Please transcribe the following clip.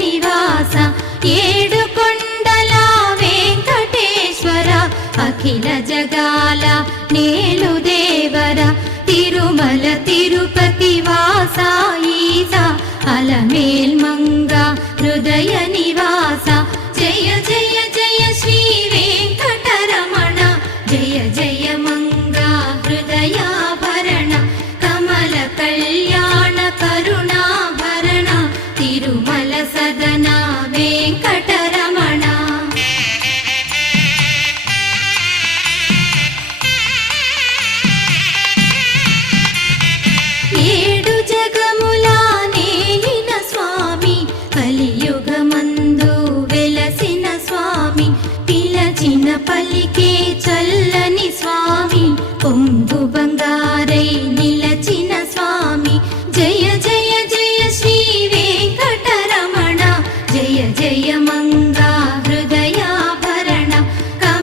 నివాస ఏడు కొండల వెంకటేశ్వర అఖిల జగాల నేలు దేవర తిరుమల తిరుపతి వాస ఈస అలమేల్ మంగ హృదయ నివాస జయ జయ జయ శ్రీ వెంకటరమణ జయ జయ మంగ హృదయాభరణ కమల కళ్యాణ కరుణాభరణ తిరుమల సదన వెంకటరమణ ఏడు జగముల నేలిన స్వామి కలియుగమందు వెలసిన స్వామి పిలచిన పలికే చల్లని స్వామి